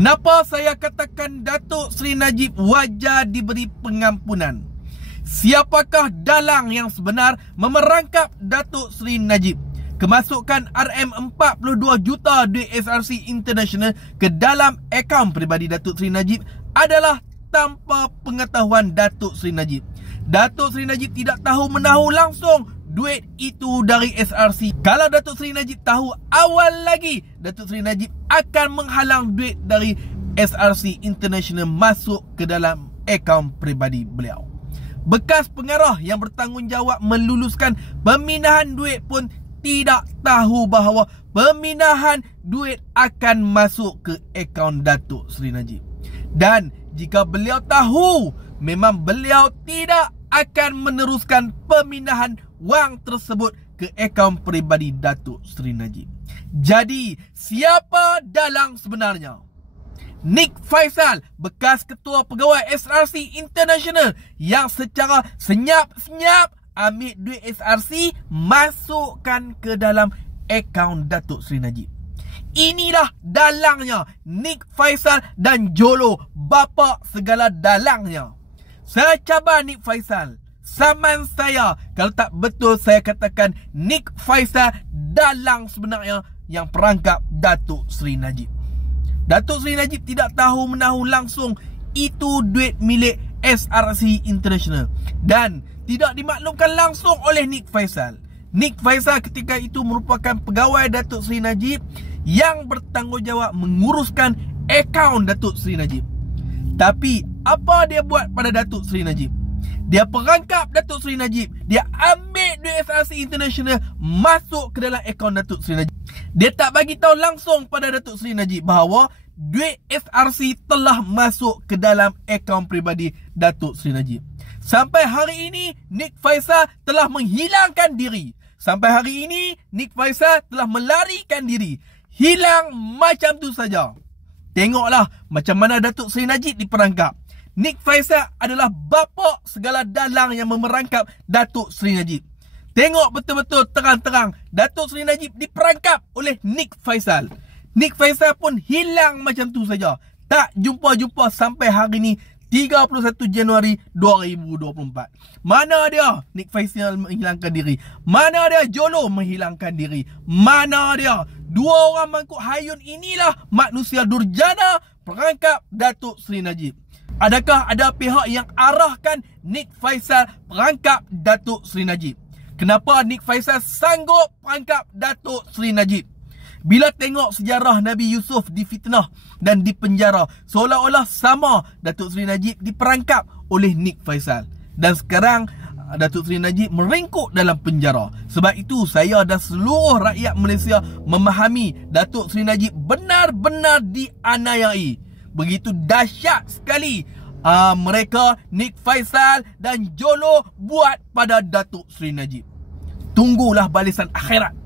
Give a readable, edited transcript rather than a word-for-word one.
Kenapa saya katakan Datuk Seri Najib wajar diberi pengampunan? Siapakah dalang yang sebenar memerangkap Datuk Seri Najib? Kemasukan RM42 juta duit SRC International ke dalam akaun peribadi Datuk Seri Najib adalah tanpa pengetahuan Datuk Seri Najib. Datuk Seri Najib tidak tahu menahu langsung duit itu dari SRC. Kalau Datuk Seri Najib tahu awal lagi, Datuk Seri Najib akan menghalang duit dari SRC International masuk ke dalam akaun peribadi beliau. Bekas pengarah yang bertanggungjawab meluluskan pemindahan duit pun tidak tahu bahawa pemindahan duit akan masuk ke akaun Datuk Seri Najib. Dan jika beliau tahu, memang beliau tidak akan meneruskan pemindahan wang tersebut ke akaun peribadi Datuk Seri Najib. Jadi, siapa dalang sebenarnya? Nick Faisal, bekas ketua pegawai SRC International yang secara senyap-senyap ambil duit SRC masukkan ke dalam akaun Datuk Seri Najib. Inilah dalangnya Nick Faisal dan Jolo, bapa segala dalangnya. Saya cabar Nick Faisal, saman saya kalau tak betul saya katakan Nick Faisal dalang sebenarnya yang perangkap Datuk Seri Najib. Datuk Seri Najib tidak tahu menahu langsung itu duit milik SRC International dan tidak dimaklumkan langsung oleh Nick Faisal. Nick Faisal ketika itu merupakan pegawai Datuk Seri Najib yang bertanggungjawab menguruskan akaun Datuk Seri Najib. Tapi apa dia buat pada Datuk Seri Najib? Dia perangkap Datuk Seri Najib. Dia ambil duit SRC International masuk ke dalam akaun Datuk Seri Najib. Dia tak bagi tahu langsung pada Datuk Seri Najib bahawa duit SRC telah masuk ke dalam akaun peribadi Datuk Seri Najib. Sampai hari ini Nick Faisal telah menghilangkan diri. Sampai hari ini Nick Faisal telah melarikan diri. Hilang macam tu saja. Tengoklah macam mana Datuk Seri Najib diperangkap. Nick Faisal adalah bapa segala dalang yang memerangkap Datuk Seri Najib. Tengok betul-betul terang-terang Datuk Seri Najib diperangkap oleh Nick Faisal. Nick Faisal pun hilang macam tu saja. Tak jumpa-jumpa sampai hari ni 31 Januari 2024. Mana dia Nick Faisal menghilangkan diri? Mana dia Jolo menghilangkan diri? Mana dia? Dua orang mangkuk hayun inilah manusia durjana perangkap Datuk Seri Najib. Adakah ada pihak yang arahkan Nick Faisal perangkap Datuk Seri Najib? Kenapa Nick Faisal sanggup perangkap Datuk Seri Najib? Bila tengok sejarah Nabi Yusuf difitnah dan dipenjara, seolah-olah sama Datuk Seri Najib diperangkap oleh Nick Faisal. Dan sekarang Datuk Seri Najib meringkuk dalam penjara. Sebab itu saya dan seluruh rakyat Malaysia memahami Datuk Seri Najib benar-benar dianiayai. Begitu dahsyat sekali mereka Nick Faisal dan Jolo buat pada Datuk Seri Najib. Tunggulah balasan akhirat